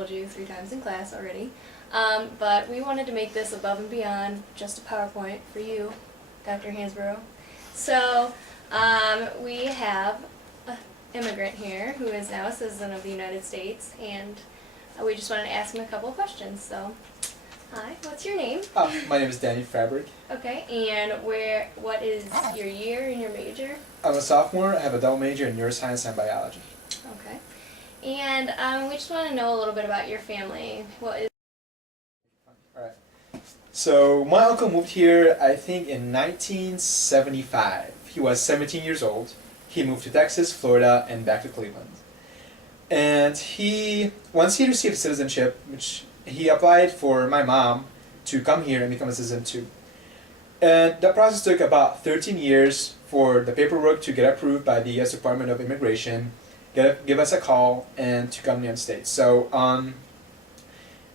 told you 3 times in class already. But we wanted to make this above and beyond just a PowerPoint for you, Dr. Hansborough. So we have an immigrant here who is now a citizen of the United States, and we just wanted to ask him a couple of questions. So, hi, what's your name? My name is Danny Fabric. Okay, and what is your year and your major? I'm a sophomore. I have a double major in neuroscience and biology. Okay. And we just want to know a little bit about your family. Alright. So my uncle moved here, I think, in 1975. He was 17 years old. He moved to Texas, Florida, and back to Cleveland. And once he received citizenship, which he applied for my mom to come here and become a citizen too. And the process took about 13 years for the paperwork to get approved by the U.S. Department of Immigration, give us a call, and to come to the United States. So on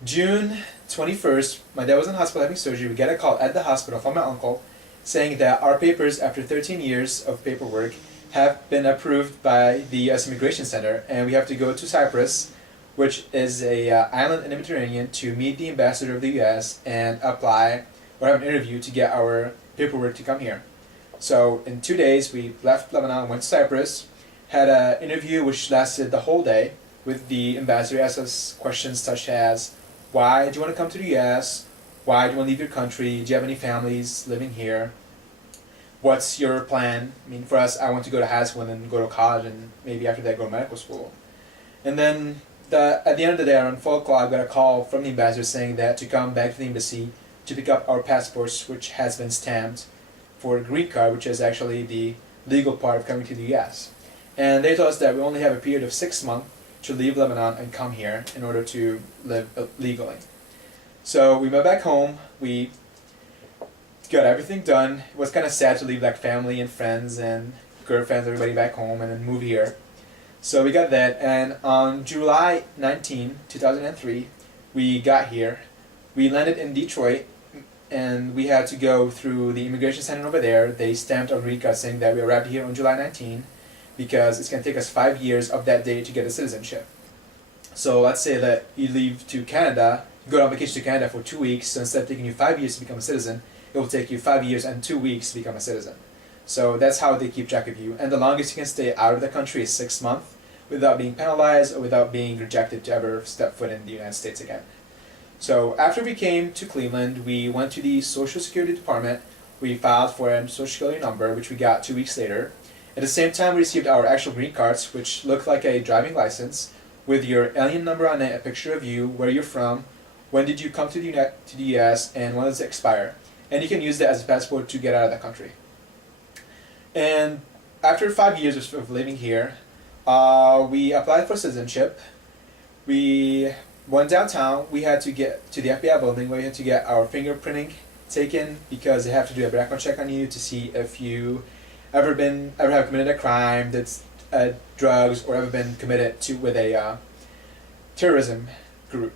June 21st, my dad was in the hospital having surgery. We get a call at the hospital from my uncle saying that our papers, after 13 years of paperwork, have been approved by the U.S. Immigration Center, and we have to go to Cyprus, which is a island in the Mediterranean, to meet the ambassador of the U.S. and apply or have an interview to get our paperwork to come here. So in 2 days, we left Lebanon, went to Cyprus, had an interview which lasted the whole day with the ambassador. Asked us questions such as, why do you want to come to the U.S.? Why do you want to leave your country? Do you have any families living here? What's your plan? I mean, for us, I want to go to high school and then go to college, and maybe after that go to medical school. And then at the end of the day, around 4 o'clock, I got a call from the ambassador saying that to come back to the embassy to pick up our passports, which has been stamped for a green card, which is actually the legal part of coming to the U.S. And they told us that we only have a period of 6 months to leave Lebanon and come here in order to live legally. So we went back home, we got everything done. It was kind of sad to leave like family and friends and girlfriends, everybody back home, and then move here. So we got that, and on July 19, 2003, we got here. We landed in Detroit, and we had to go through the immigration center over there. They stamped our green card saying that we arrived here on July 19, because it's going to take us 5 years of that day to get a citizenship. So let's say that you leave to Canada, you go on vacation to Canada for 2 weeks, so instead of taking you 5 years to become a citizen, it will take you 5 years and 2 weeks to become a citizen. So that's how they keep track of you. And the longest you can stay out of the country is 6 months without being penalized or without being rejected to ever step foot in the United States again. So after we came to Cleveland, we went to the Social Security Department. We filed for a Social Security number, which we got 2 weeks later. At the same time, we received our actual green cards, which look like a driving license with your alien number on it, a picture of you, where you're from, when did you come to the U.S., and when does it expire. And you can use that as a passport to get out of the country. And after 5 years of living here, we applied for citizenship. We went downtown. We had to get to the FBI building where we had to get our fingerprinting taken, because they have to do a background check on you to see if you ever have committed a crime that's drugs, or ever been committed to with a terrorism group.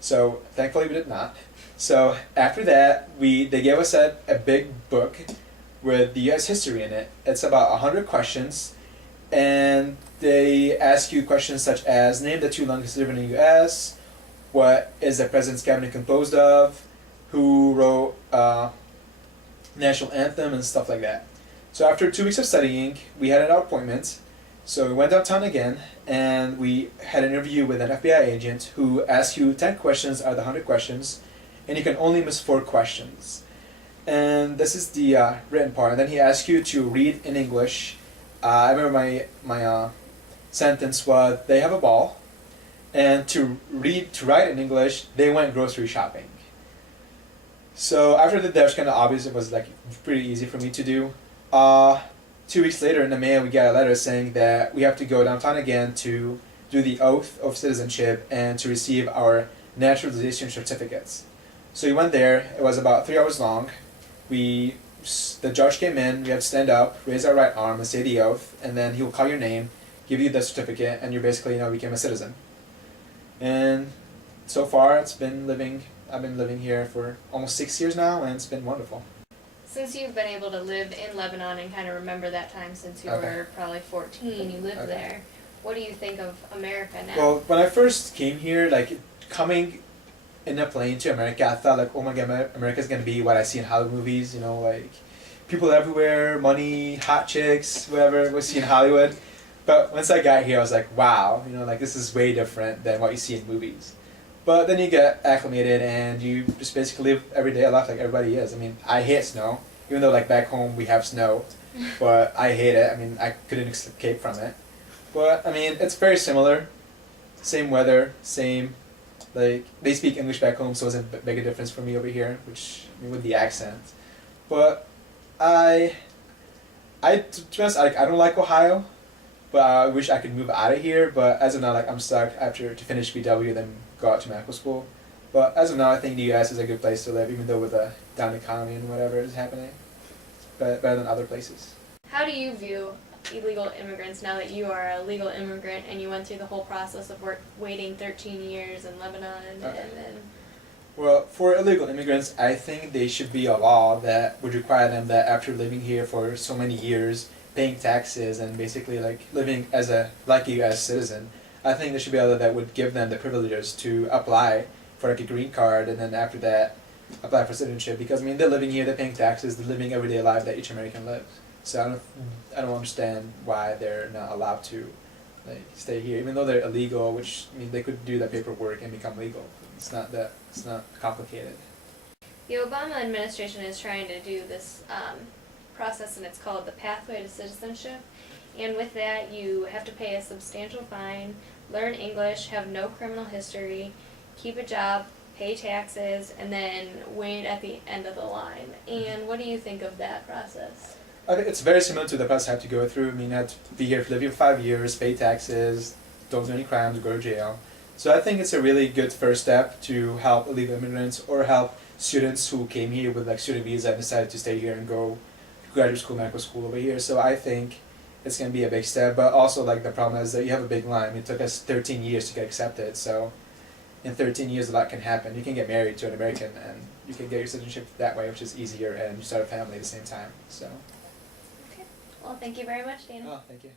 So thankfully we did not. So after that, they gave us a big book with the U.S. history in it. It's about 100 questions, and they ask you questions such as, name the 2 longest living in the U.S., what is the president's cabinet composed of, who wrote national anthem, and stuff like that. So after 2 weeks of studying, we had an appointment. So we went downtown again, and we had an interview with an FBI agent who asked you 10 questions out of the 100 questions, and you can only miss 4 questions. And this is the written part. And then he asked you to read in English. I remember my sentence was, they have a ball, and to write in English, they went grocery shopping. So after that was kind of obvious. It was like pretty easy for me to do. 2 weeks later in the mail, we got a letter saying that we have to go downtown again to do the oath of citizenship and to receive our naturalization certificates. So we went there. It was about 3 hours long. The judge came in. We had to stand up, raise our right arm, and say the oath, and then he will call your name, give you the certificate, and you basically became a citizen. And so far, I've been living here for almost 6 years now, and it's been wonderful. Since you've been able to live in Lebanon and kind of remember that time since you were probably 14, you lived there, what do you think of America now? Well, when I first came here, like coming in a plane to America, I thought like, oh my god, America's gonna be what I see in Hollywood movies. You know, like people everywhere, money, hot chicks, whatever we see in Hollywood. But once I got here, I was like, wow, you know, like this is way different than what you see in movies. But then you get acclimated and you just basically live everyday life like everybody is. I mean, I hate snow, even though like back home we have snow, but I hate it. I mean, I couldn't escape from it. But I mean, it's very similar. Same weather, same, like they speak English back home, so it doesn't make a difference for me over here, which I mean, with the accent. But to be honest, I don't like Ohio. But I wish I could move out of here. But as of now, like I'm stuck after to finish BW, then go out to medical school. But as of now, I think the U.S. is a good place to live, even though with the down economy and whatever is happening, better than other places. How do you view illegal immigrants now that you are a legal immigrant and you went through the whole process of waiting 13 years in Lebanon and then? Well, for illegal immigrants, I think there should be a law that would require them that after living here for so many years, paying taxes and basically like living as a like a U.S. citizen, I think there should be a law that would give them the privileges to apply for like a green card and then after that apply for citizenship because I mean they're living here, they're paying taxes, they're living everyday life that each American lives. So I don't understand why they're not allowed to like stay here, even though they're illegal, which I mean they could do the paperwork and become legal. It's not complicated. The Obama administration is trying to do this process, and it's called the Pathway to Citizenship. And with that, you have to pay a substantial fine, learn English, have no criminal history, keep a job, pay taxes, and then wait at the end of the line. And what do you think of that process? I think it's very similar to the process I have to go through. I mean, I have to be here, live here for 5 years, pay taxes, don't do any crimes, go to jail. So I think it's a really good first step to help illegal immigrants or help students who came here with like student visa and decided to stay here and go graduate school, medical school over here. So I think it's going to be a big step. But also like the problem is that you have a big line. It took us 13 years to get accepted. So in 13 years a lot can happen. You can get married to an American and you can get your citizenship that way, which is easier, and you start a family at the same time. So. Okay. Well, thank you very much, Dana. Oh, thank you.